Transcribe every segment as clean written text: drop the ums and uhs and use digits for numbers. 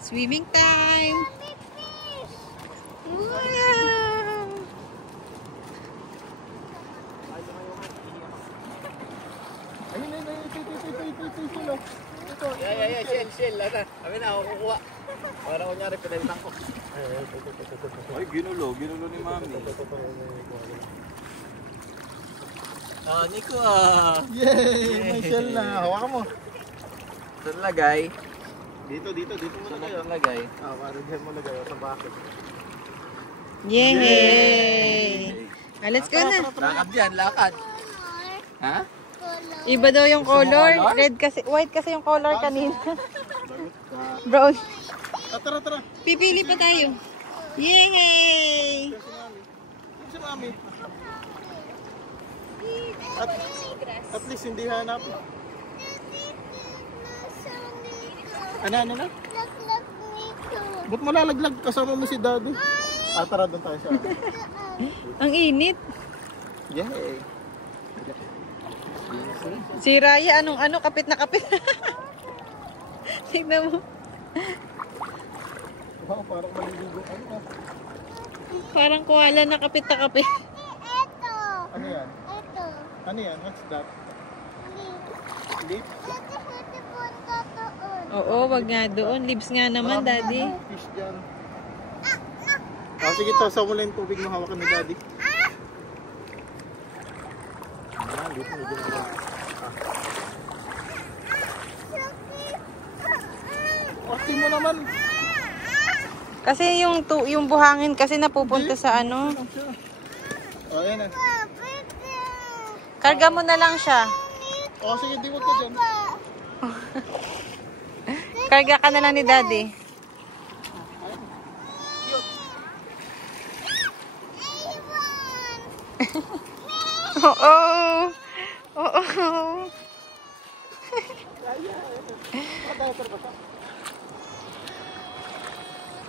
Swimming time! Wow! Ayun, ito. Shell. Kami na, ako kukuha. Para kunyari, pinalitan ko. Ay, ginulo ni Mami. Nico Yay! May shell na. Hawakan mo. Saan lagay? Dito mo Saan lagay. lagay? Para dyan mo lagay sa bakit. Yay! Let's go na. Lakad yan, lakad. Ha? Iba daw yung color. Red kasi, white kasi yung color kanina. Brown. Tara. Pipili pa tayo. Yay! Si Mami. At least hindi hanap. Ano na? Ba't malalaglag kasama mo si Daddy? Tara doon tayo sa Ang init. Yay! Si Raya, anong kapit na kapit. Tignan mo. Wow, parang maliligo. Parang koala na kapit na kapit. Ano yan? Ano yan? What's that? Leaf? Oo, wag nga doon. Leaves nga naman, Daddy. Fish dyan. Sige, tasaw mo lang yung tubig mo, hawakan ni Daddy. Dito medyo na. Okti mo naman. Kasi yung buhangin kasi napupunta sa ano. Ayan na. Karga mo na lang siya. Sige, di wag ka dyan. Karga ka na lang ni Daddy. Oo.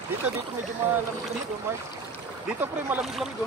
Dito medyo malamig-lamig, Mark. Dito pre, malamig-lamig.